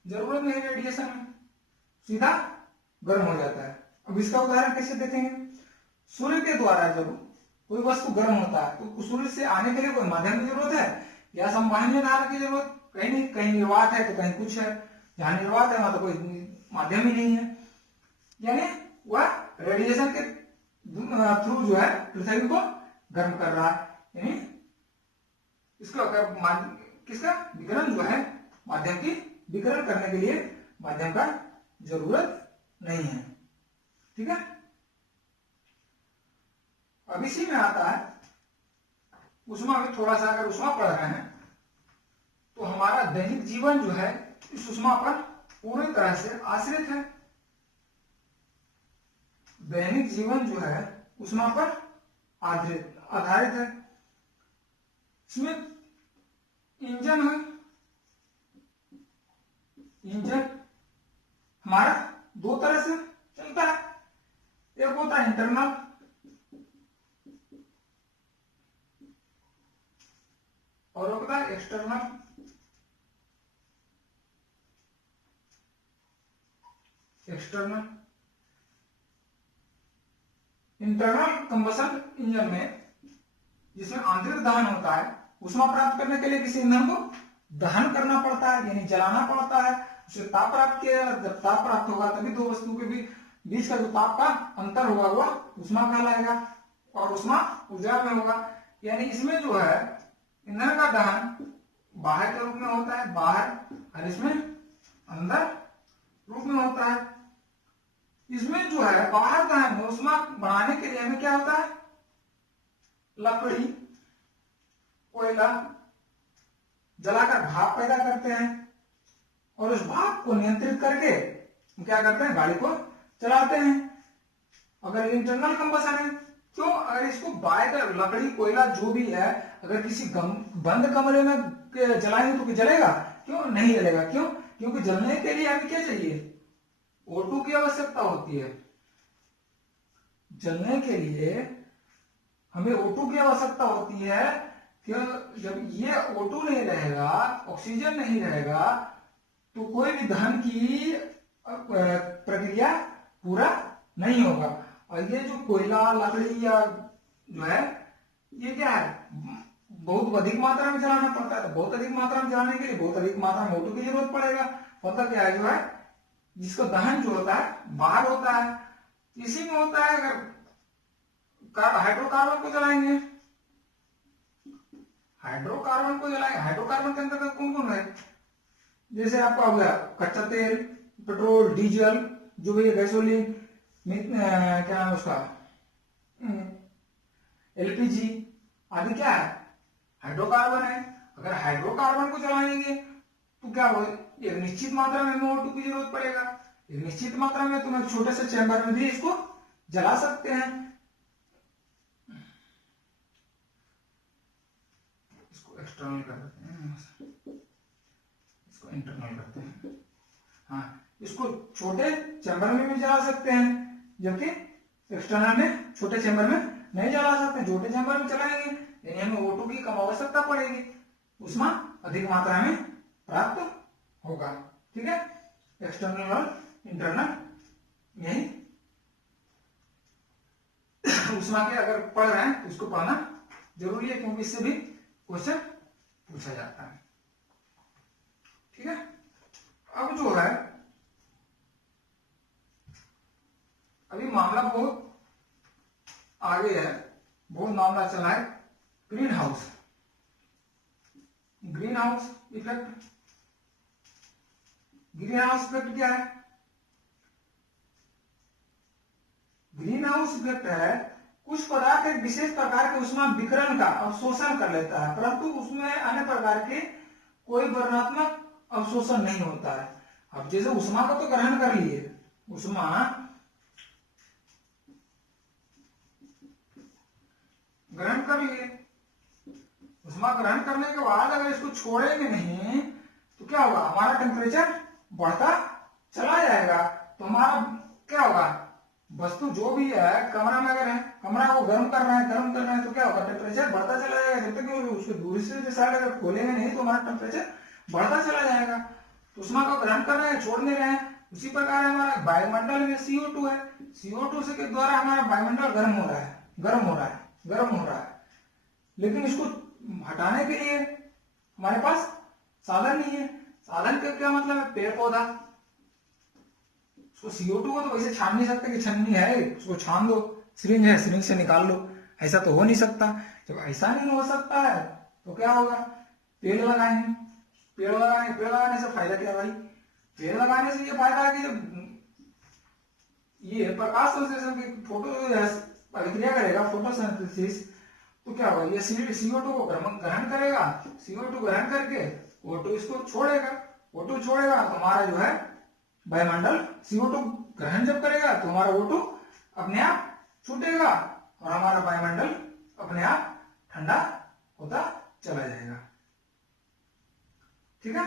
जरूरत नहीं, रेडिएशन में सीधा गर्म हो जाता है। अब इसका उदाहरण कैसे देखेंगे? सूर्य के द्वारा जब कोई वस्तु गर्म होता है तो सूर्य से आने के लिए कोई माध्यम की जरूरत है? या संवहनीय धारा की जरूरत कहीं नहीं, कहीं निर्वात है तो कहीं कुछ है, जहां निर्वात है वहां तो कोई माध्यम ही नहीं है, यानी वह रेडिएशन के थ्रू जो है पृथ्वी को गर्म कर रहा है, यानी इसको अगर किसका विकिरण जो है माध्यम की विकिरण करने के लिए माध्यम का जरूरत नहीं है। ठीक है, अब इसी में आता है उष्मा में। थोड़ा सा अगर उष्मा पढ़ रहे हैं तो हमारा दैनिक जीवन जो है इस उष्मा पर पूरी तरह से आश्रित है। दैनिक जीवन जो है उष्मा पर आधारित है। इसमें इंजन है, इंजन हमारा दो तरह से चलता है, एक होता है इंटरनल और होता है external. External internal combustion engine में जिसमें आंतरिक दहन होता है, उष्मा प्राप्त करने के लिए किसी ईंधन को दहन करना पड़ता है, यानी जलाना पड़ता है, उसे ताप प्राप्त किया। जब ताप प्राप्त होगा तभी दो वस्तुओं के बीच का जो ताप का अंतर होगा वह उष्मा कहलाएगा और उष्मा ऊर्जा में होगा। यानी इसमें जो है ईंधन का दहन बाहर के रूप में होता है, बाहर, और इसमें अंदर रूप में होता है। इसमें जो है बाहर दहन में उष्मा बनाने के लिए हमें क्या होता है, लकड़ी, कोयला जलाकर भाप पैदा करते हैं और उस भाप को नियंत्रित करके क्या करते हैं, गाड़ी को चलाते हैं। अगर इंटरनल कंबशन है क्यों, अगर इसको बाहर लकड़ी, कोयला जो भी है अगर किसी बंद कमरे में जलाएंगे तो जलेगा? क्यों नहीं जलेगा? क्यों? क्योंकि जलने के लिए हमें क्या चाहिए, O2 की आवश्यकता होती है। जलने के लिए हमें O2 की आवश्यकता होती है कि जब ये O2 नहीं रहेगा, ऑक्सीजन नहीं रहेगा, तो कोई भी दहन की प्रक्रिया पूरा नहीं होगा। और ये जो कोयला, लकड़ी या जो है ये क्या है, बहुत अधिक मात्रा में जलाना पड़ता है। बहुत अधिक मात्रा में जलाने के लिए बहुत अधिक मात्रा में O2 की जरूरत पड़ेगा। पता क्या है, जो है जिसको दहन जो होता है बाहर होता है। इसी में होता है अगर हाइड्रोकार्बन को जलाएंगे, हाइड्रोकार्बन को जलाएंगे, हाइड्रोकार्बन के अंतर्गत कौन कौन है, जैसे आपका हो गया कच्चा तेल, पेट्रोल, डीजल, जो भी गैसोलीन, क्या नाम उसका, एलपीजी आदि क्या है, हाइड्रोकार्बन है। अगर हाइड्रोकार्बन को जलाएंगे तो क्या हो, एक निश्चित मात्रा में O2 की जरूरत पड़ेगा। एक निश्चित मात्रा में तुम एक छोटे से चैम्बर में भी इसको जला सकते हैं। इसको एक्सटर्नल कर देते हैं, इसको इंटरनल करते हैं। हाँ, इसको छोटे चैम्बर में भी जला सकते हैं, जबकि एक्सटर्नल में, छोटे चैम्बर में नहीं जला सकते। छोटे चैम्बर में चलाएंगे यानी हमें O2 की कम आवश्यकता पड़ेगी, उष्मा अधिक मात्रा में प्राप्त होगा। ठीक है, एक्सटर्नल और इंटरनल यही उष्मा के अगर पढ़ रहे हैं तो इसको पढ़ना जरूरी है, क्योंकि इससे भी क्वेश्चन पूछा जाता है। ठीक है, अब जो है अभी मामला बहुत आगे है, बहुत मामला चला है green house, green house effect. Green house effect क्या है? ग्रीन हाउस इफेक्ट है कुछ पदार्थ एक विशेष प्रकार के उष्मा विकिरण का अवशोषण कर लेता है, परंतु उसमें अन्य प्रकार के कोई वर्णनात्मक अवशोषण नहीं होता है। अब जैसे उष्मा को तो ग्रहण कर लिए, उष्मा ग्रहण कर लिए, उष्मा ग्रहण करने के बाद अगर इसको छोड़ेंगे नहीं तो क्या होगा, हमारा टेम्परेचर बढ़ता चला जाएगा। तो हमारा क्या होगा, वस्तु जो भी है कमरा में अगर है, कमरा को गर्म कर रहे हैं तो क्या होगा, टेम्परेचर बढ़ता चला जाएगा। जब तक उसको दूसरी साइड अगर खोलेंगे नहीं तो हमारा टेम्परेचर बढ़ता चला जाएगा। तो उष्मा को ग्रहण कर रहे हैं, छोड़ नहीं रहे हैं। उसी प्रकार हमारा वायुमंडल में CO2 है, CO2 के द्वारा हमारा वायुमंडल गर्म हो रहा है, लेकिन इसको हटाने के लिए हमारे पास साधन नहीं है। साधन का क्या मतलब है? पेड़ पौधा। उसको CO2 को तो वैसे छान नहीं सकते कि छन्नी है उसको छान दो, सिरिंज है सिरिंज से निकाल लो, ऐसा तो हो नहीं सकता। जब ऐसा नहीं हो सकता है तो क्या होगा? पेड़ लगाएंगे। पेड़ लगाएंगे, पेड़ लगाने से फायदा क्या भाई? पेड़ लगाने से ये फायदा है कि जब ये प्रकाश संश्लेषण की फोटो अभिक्रिया करेगा, फोटोसिंथेसिस, तो क्या होगा? ये CO2 को ग्रहण करेगा, CO2 ग्रहण करके O2 इसको छोड़ेगा, O2 छोड़ेगा तो हमारा जो है वायुमंडल CO2 ग्रहण जब करेगा तो हमारा O2 अपने आप छूटेगा और हमारा वायुमंडल अपने आप ठंडा होता चला जाएगा। ठीक है।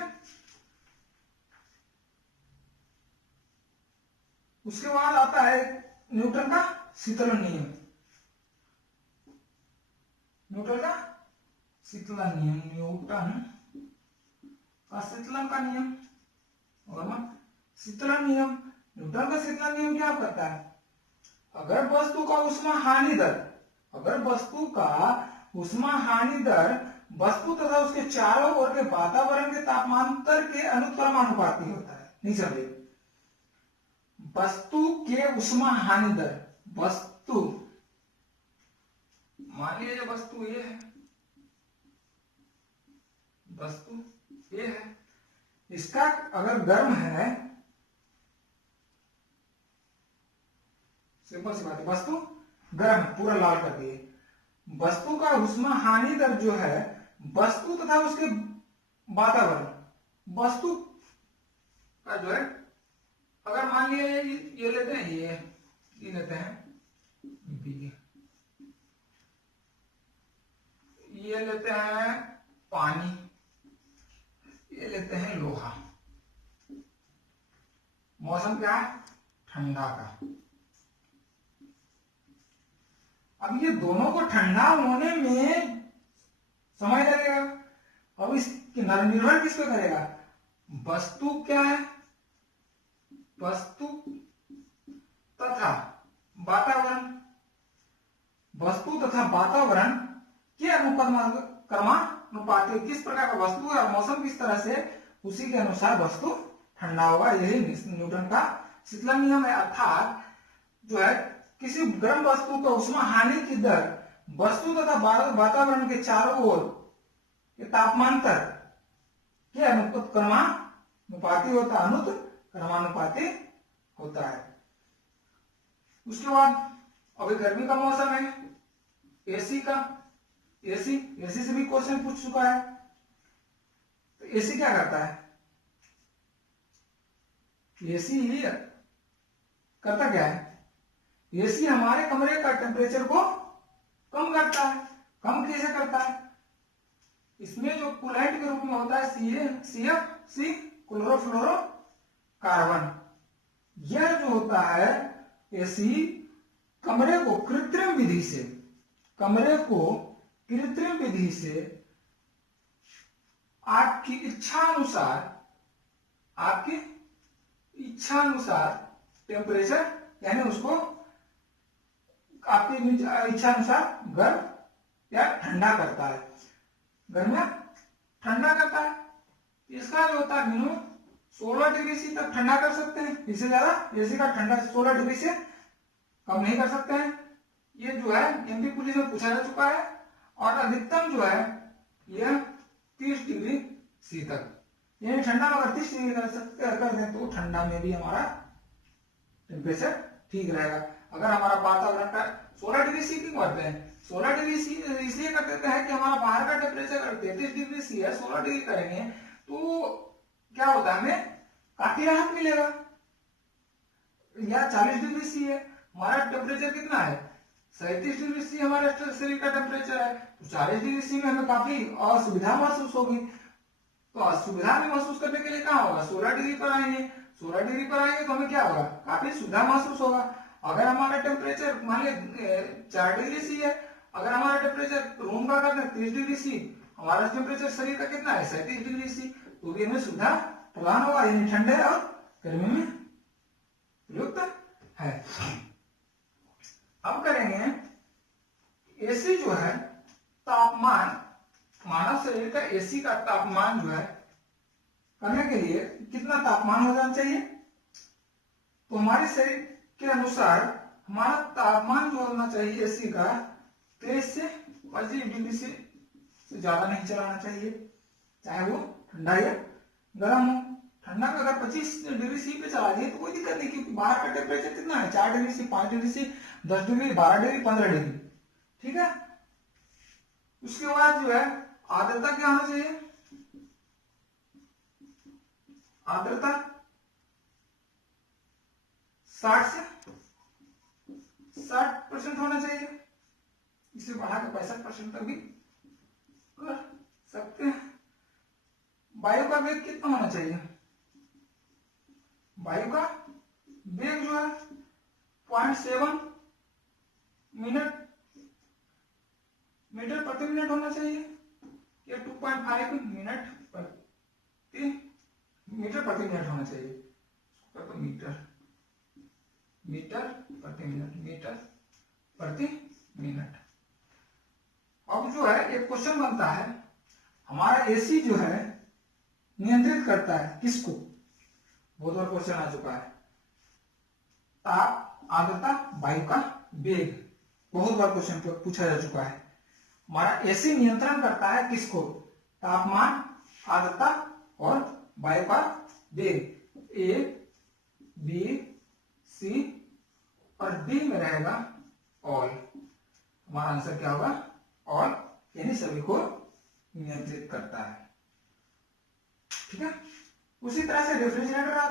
उसके बाद आता है न्यूटन का शीतलन नियम। न्यूटन का शीतलन नियम, न्यूटन का शीतलन का नियम और शीतलन नियम। न्यूटन का शीतलन नियम क्या करता है? अगर वस्तु का ऊष्मा हानि दर, अगर वस्तु का ऊष्मा हानि दर वस्तु तथा उसके चारों ओर के वातावरण के तापमांतर के अनुक्रमानुपाती होता है। नहीं समझे? वस्तु के ऊष्मा हानि दर, वस्तु मान लीजिए वस्तु ये है, वस्तु ये है, इसका अगर गर्म है, सिंपल सी बात है, वस्तु गर्म है, पूरा लाल कर दिए। वस्तु का ऊष्मा हानि दर जो है वस्तु तथा उसके वातावरण, वस्तु का जो है, अगर मान लिया ये लेते हैं, ये लेते हैं ये लेते हैं पानी, ये लेते हैं लोहा। मौसम क्या है? ठंडा का। अब ये दोनों को ठंडा होने में समय लगेगा। अब इस निर्भर किस पे करेगा? वस्तु क्या है? वस्तु तथा वातावरण, वस्तु तथा वातावरण के अनुक्रमानुपाती, किस प्रकार का वस्तु है और मौसम किस तरह से, उसी के अनुसार वस्तु ठंडा होगा। यही न्यूटन का शीतलन नियम है। अर्थात जो है किसी गर्म वस्तु का ऊष्मा हानि की दर वस्तु तथा वातावरण के चारों ओर के तापमांतर के अनुक्रमानुपाती होता है, अनुक्रमानुपाती होता है। उसके बाद अभी गर्मी का मौसम है, एसी का, एसी से भी क्वेश्चन पूछ चुका है। तो एसी क्या करता है? एसी करता क्या है? एसी हमारे कमरे का टेम्परेचर को कम करता है। कम कैसे करता है? इसमें जो कूलेंट के रूप में होता है CFC, क्लोरोफ्लोरो कार्बन, यह जो होता है एसी कमरे को कृत्रिम विधि से, कमरे को कृत्रिम विधि से आपकी इच्छा अनुसार टेम्परेचर, यानी उसको आपकी इच्छा अनुसार गर्म या ठंडा करता है। गर्म या ठंडा करता है। इसका जो होता है मिनिमम 16 डिग्री सी तक ठंडा कर सकते हैं। इससे ज्यादा एसी का ठंडा 16 डिग्री से कम नहीं कर सकते हैं। ये जो है एमपी पुलिस में पूछा जा चुका है। और अधिकतम जो है यह 30 डिग्री सी तक, यानी ठंडा में अगर 30 डिग्री कर दें तो ठंडा में भी हमारा टेम्परेचर ठीक रहेगा। अगर हमारा वातावरण का 16 डिग्री सी क्यों करते हैं? 16 डिग्री सी इसलिए कर देते हैं कि हमारा बाहर का टेम्परेचर अगर 33 डिग्री सी है, 16 डिग्री करेंगे तो क्या होता है, हमें काफी राहत मिलेगा। या 40 डिग्री सी है, हमारा टेम्परेचर कितना है 37 डिग्री सी हमारे शरीर का टेम्परेचर है, तो 40 डिग्री सी में हमें काफी असुविधा महसूस होगी। तो असुविधा में महसूस करने के लिए क्या होगा, 16 डिग्री पर आएंगे। 16 डिग्री पर आएंगे तो हमें क्या होगा, काफी सुविधा महसूस होगा। अगर हमारा टेम्परेचर मान लीजिए 4 डिग्री सी है, अगर हमारा टेम्परेचर रूम का करते हैं 30 डिग्री सी, हमारा टेम्परेचर शरीर का कितना है 37 डिग्री सी, तो भी हमें सुविधा प्रदान होगा। यानी ठंडे और गर्मी में प्रयुक्त है। अब करेंगे एसी जो है तापमान मानव शरीर का एसी का तापमान जो है करने के लिए कितना तापमान हो जाना चाहिए? तो हमारे शरीर के अनुसार हमारा तापमान जो होना चाहिए एसी का 23 से 25 डिग्री से ज्यादा नहीं चलाना चाहिए, चाहे वो ठंडा या गर्म हो। ठंडा में अगर 25 डिग्री सी पे चला दिए तो कोई दिक्कत नहीं, क्योंकि बाहर का टेम्परेचर कितना है, 4 डिग्री से 5 डिग्री से 10 डिग्री 12 डिग्री 15 डिग्री, ठीक है। उसके बाद जो है आर्द्रता क्या होना चाहिए? आर्द्रता 60 से 60% होना चाहिए, इसे बढ़ा के 65% तक भी कर सकते हैं। वायु का वेग कितना होना चाहिए? वायु का वेग जो है 0.7 मीटर प्रति मिनट होना चाहिए, या 2.5 मीटर प्रति मिनट होना चाहिए। तो मीटर प्रति मिनट। अब जो है एक क्वेश्चन बनता है, हमारा एसी जो है नियंत्रित करता है किसको? बहुत बार क्वेश्चन आ चुका है। ताप, आर्द्रता, वायु का वेग, बहुत बार क्वेश्चन पूछा जा चुका है। हमारा एसी नियंत्रण करता है किसको? तापमान, आर्द्रता और वायु का वेग। ए, बी, सी और डी में रहेगा ऑल। हमारा आंसर क्या होगा? ऑल, यानी सभी को नियंत्रित करता है, ठीक है। उसी तरह से रेफ्रिजरेटर आता है।